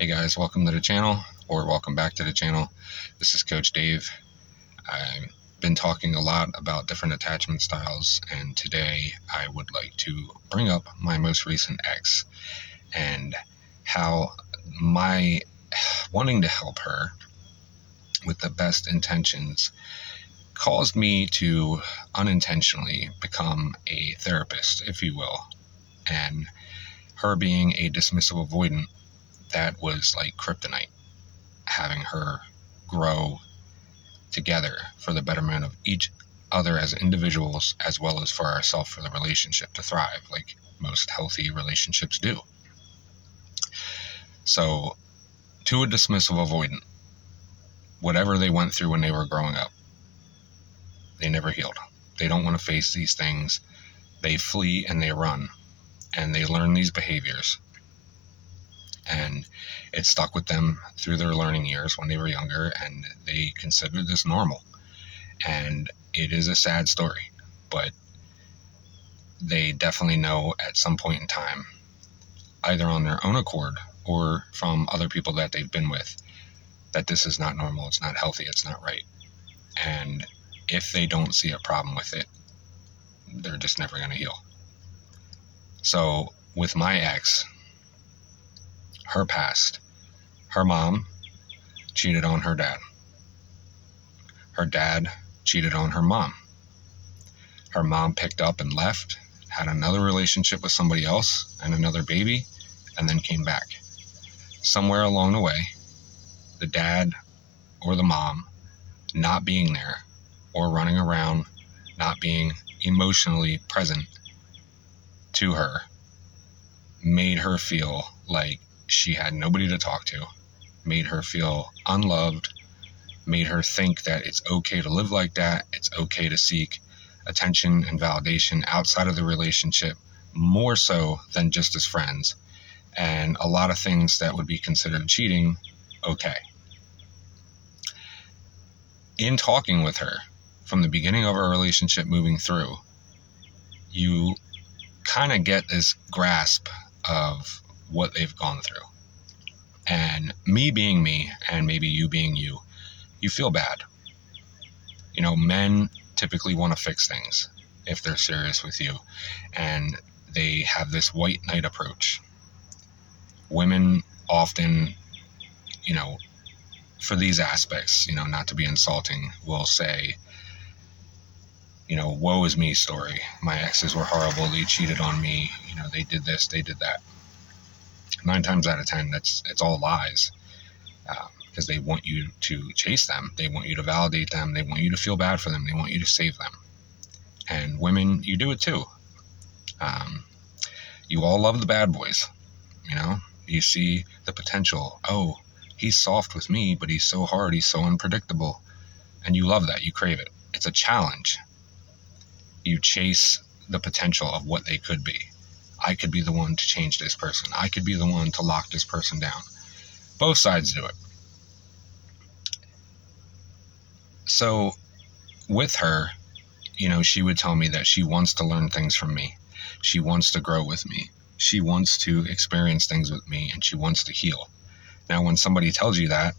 Hey guys, welcome to the channel, or welcome back to the channel. This is Coach Dave. I've been talking a lot about different attachment styles, and today I would like to bring up my most recent ex and how my wanting to help her with the best intentions caused me to unintentionally become a therapist, if you will, and her being a dismissive avoidant, that was like kryptonite. Having her grow together for the betterment of each other as individuals, as well as for ourselves, for the relationship to thrive like most healthy relationships do. So, to a dismissive avoidant, whatever they went through when they were growing up, they never healed. They don't want to face these things. They flee and they run, and they learn these behaviors. And it stuck with them through their learning years when they were younger, and they considered this normal. And it is a sad story, but they definitely know at some point in time, either on their own accord or from other people that they've been with, that this is not normal, it's not healthy, it's not right. And if they don't see a problem with it, they're just never going to heal. So with my ex, her past, her mom cheated on her dad. Her dad cheated on her mom. Her mom picked up and left, had another relationship with somebody else and another baby, and then came back. Somewhere along the way, the dad or the mom not being there or running around, not being emotionally present to her, made her feel like she had nobody to talk to, made her feel unloved, made her think that it's okay to live like that, it's okay to seek attention and validation outside of the relationship, more so than just as friends, and a lot of things that would be considered cheating, okay. In talking with her from the beginning of our relationship moving through, you kind of get this grasp of what they've gone through. And me being me, and maybe you being you, you feel bad. You know, men typically want to fix things if they're serious with you, and they have this white knight approach. Women often, you know, for these aspects, you know, not to be insulting, will say, you know, woe is me story. My exes were horrible. They cheated on me. You know, they did this, they did that. 9 times out of 10, it's all lies, because they want you to chase them. They want you to validate them. They want you to feel bad for them. They want you to save them. And women, you do it too. You all love the bad boys. You know, you see the potential. Oh, he's soft with me, but he's so hard. He's so unpredictable. And you love that. You crave it. It's a challenge. You chase the potential of what they could be. I could be the one to change this person. I could be the one to lock this person down. Both sides do it. So with her, you know, she would tell me that she wants to learn things from me. She wants to grow with me. She wants to experience things with me, and she wants to heal. Now, when somebody tells you that,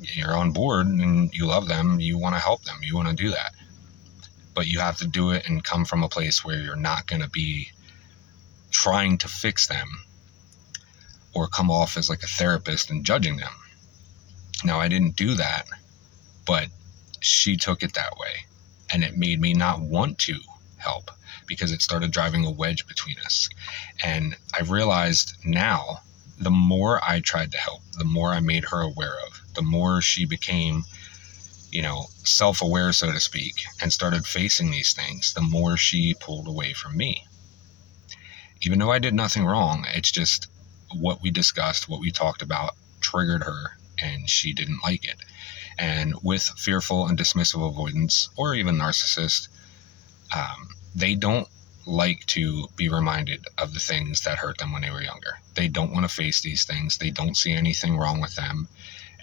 you're on board and you love them, you want to help them, you want to do that. But you have to do it and come from a place where you're not going to be trying to fix them or come off as like a therapist and judging them. Now, I didn't do that, but she took it that way, and it made me not want to help because it started driving a wedge between us. And I realized now, the more I tried to help, the more I made her aware of, the more she became, you know, self-aware, so to speak, and started facing these things, the more she pulled away from me. Even though I did nothing wrong, it's just what we discussed, what we talked about triggered her, and she didn't like it. And with fearful and dismissive avoidance, or even narcissists, they don't like to be reminded of the things that hurt them when they were younger. They don't want to face these things. They don't see anything wrong with them.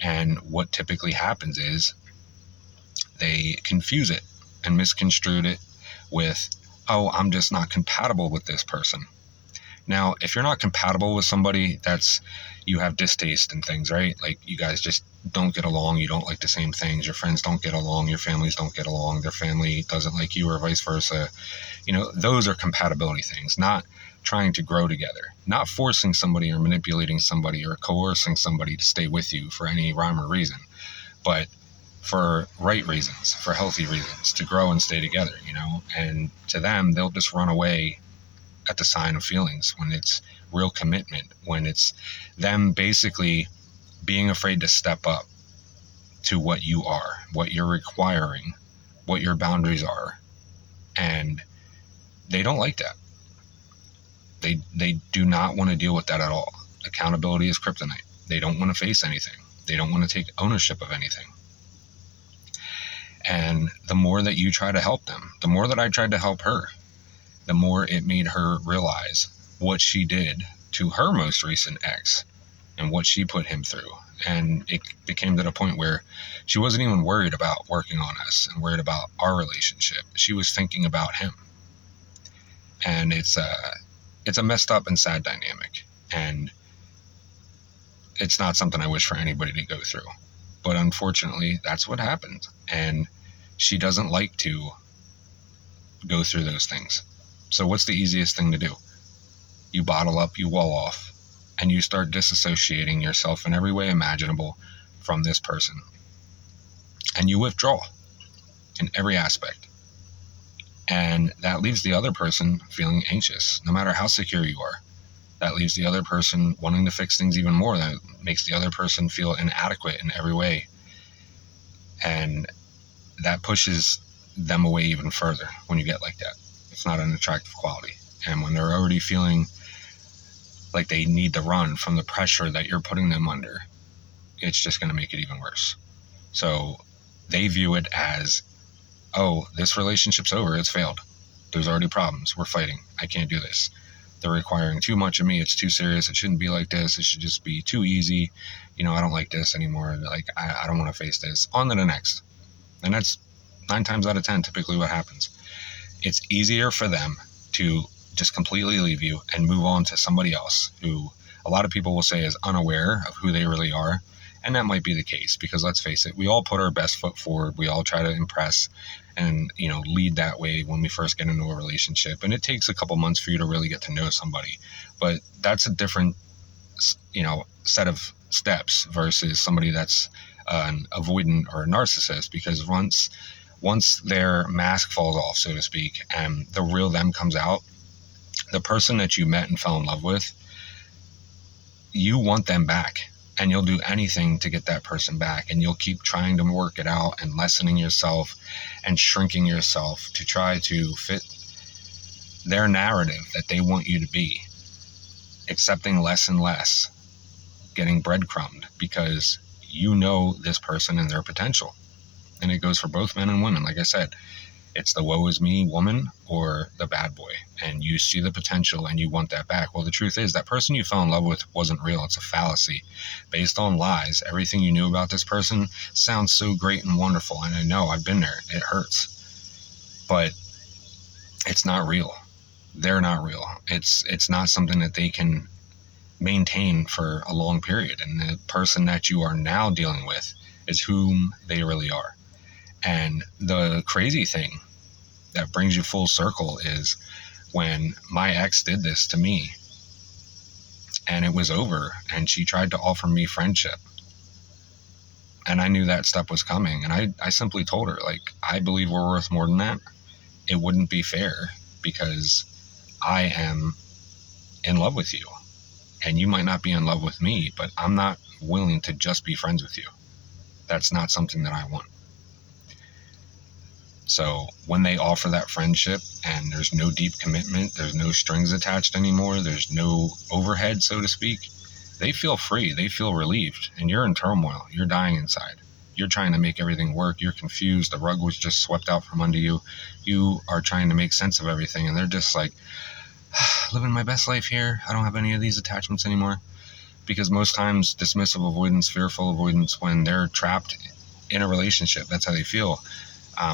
And what typically happens is they confuse it and misconstrue it with, oh, I'm just not compatible with this person. Now, if you're not compatible with somebody, that's, you have distaste in things, right? Like you guys just don't get along, you don't like the same things, your friends don't get along, your families don't get along, their family doesn't like you, or vice versa. Those are compatibility things, not trying to grow together, not forcing somebody or manipulating somebody or coercing somebody to stay with you for any rhyme or reason, but for right reasons, for healthy reasons, to grow and stay together, and to them, they'll just run away at the sign of feelings, when it's real commitment, when it's them basically being afraid to step up to what you are, what you're requiring, what your boundaries are. And they don't like that. They do not want to deal with that at all. Accountability is kryptonite. They don't want to face anything. They don't want to take ownership of anything. And the more that you try to help them, the more that I tried to help her, the more it made her realize what she did to her most recent ex and what she put him through. And it became to the point where she wasn't even worried about working on us and worried about our relationship. She was thinking about him. And it's a messed up and sad dynamic. And it's not something I wish for anybody to go through. But unfortunately, that's what happened. And she doesn't like to go through those things. So what's the easiest thing to do? You bottle up, you wall off, and you start disassociating yourself in every way imaginable from this person. And you withdraw in every aspect. And that leaves the other person feeling anxious, no matter how secure you are. That leaves the other person wanting to fix things even more. That makes the other person feel inadequate in every way. And that pushes them away even further when you get like that. It's not an attractive quality. And when they're already feeling like they need to run from the pressure that you're putting them under, it's just going to make it even worse. So they view it as, oh, this relationship's over, it's failed. There's already problems, we're fighting, I can't do this. They're requiring too much of me, it's too serious, it shouldn't be like this, it should just be too easy. I don't like this anymore, like I don't want to face this. On to the next. And that's 9 times out of 10 typically what happens. It's easier for them to just completely leave you and move on to somebody else who a lot of people will say is unaware of who they really are. And that might be the case, because let's face it, we all put our best foot forward. We all try to impress and, lead that way when we first get into a relationship. And it takes a couple months for you to really get to know somebody. But that's a different, set of steps versus somebody that's an avoidant or a narcissist, because once their mask falls off, so to speak, and the real them comes out, the person that you met and fell in love with, you want them back, and you'll do anything to get that person back, and you'll keep trying to work it out and lessening yourself and shrinking yourself to try to fit their narrative that they want you to be, accepting less and less, getting breadcrumbed, because this person and their potential. And it goes for both men and women. Like I said, it's the woe is me woman or the bad boy, and you see the potential and you want that back. Well, the truth is that person you fell in love with wasn't real. It's a fallacy based on lies. Everything you knew about this person sounds so great and wonderful, and I know, I've been there. It hurts, but it's not real. They're not real. It's not something that they can maintain for a long period. And the person that you are now dealing with is whom they really are. And the crazy thing that brings you full circle is when my ex did this to me and it was over, and she tried to offer me friendship, and I knew that step was coming, and I simply told her, like, I believe we're worth more than that. It wouldn't be fair, because I am in love with you, and you might not be in love with me, but I'm not willing to just be friends with you. That's not something that I want. So when they offer that friendship and there's no deep commitment, there's no strings attached anymore, there's no overhead, so to speak, they feel free, they feel relieved, and you're in turmoil, you're dying inside. You're trying to make everything work, you're confused, the rug was just swept out from under you, you are trying to make sense of everything, and they're just like, living my best life here, I don't have any of these attachments anymore. Because most times, dismissive avoidance, fearful avoidance, when they're trapped in a relationship, that's how they feel.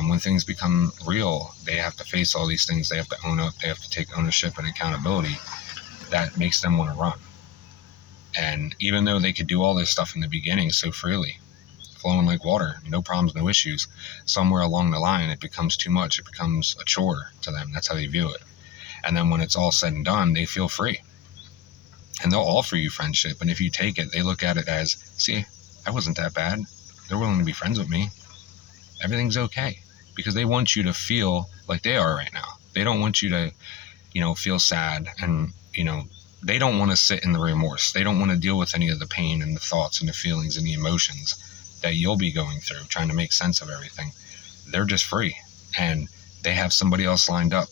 When things become real, they have to face all these things. They have to own up. They have to take ownership and accountability. that makes them want to run. And even though they could do all this stuff in the beginning so freely, flowing like water, no problems, no issues, somewhere along the line it becomes too much. It becomes a chore to them. That's how they view it. And then when it's all said and done, they feel free. And they'll offer you friendship. And if you take it, they look at it as, see, I wasn't that bad. They're willing to be friends with me. Everything's okay. Because they want you to feel like they are right now. They don't want you to, feel sad. And, they don't want to sit in the remorse. They don't want to deal with any of the pain and the thoughts and the feelings and the emotions that you'll be going through, trying to make sense of everything. They're just free. And they have somebody else lined up.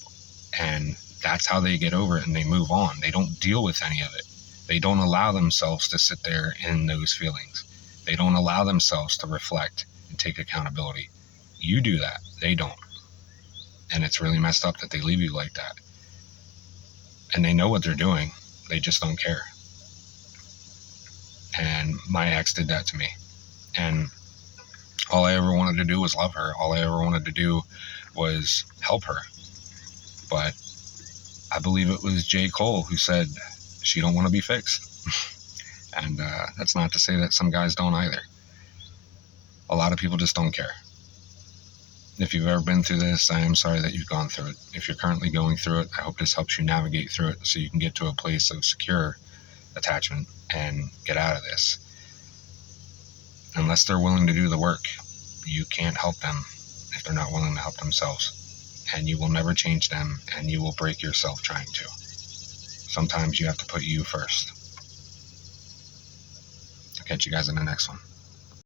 And that's how they get over it and they move on. They don't deal with any of it. They don't allow themselves to sit there in those feelings. They don't allow themselves to reflect and take accountability. You do that. They don't. And it's really messed up that they leave you like that. And they know what they're doing. They just don't care. And my ex did that to me. And all I ever wanted to do was love her. All I ever wanted to do was help her. But I believe it was J. Cole who said, she don't want to be fixed. And that's not to say that some guys don't either. A lot of people just don't care. If you've ever been through this, I am sorry that you've gone through it. If you're currently going through it, I hope this helps you navigate through it so you can get to a place of secure attachment and get out of this. Unless they're willing to do the work, you can't help them if they're not willing to help themselves. And you will never change them, and you will break yourself trying to. Sometimes you have to put you first. I'll catch you guys in the next one.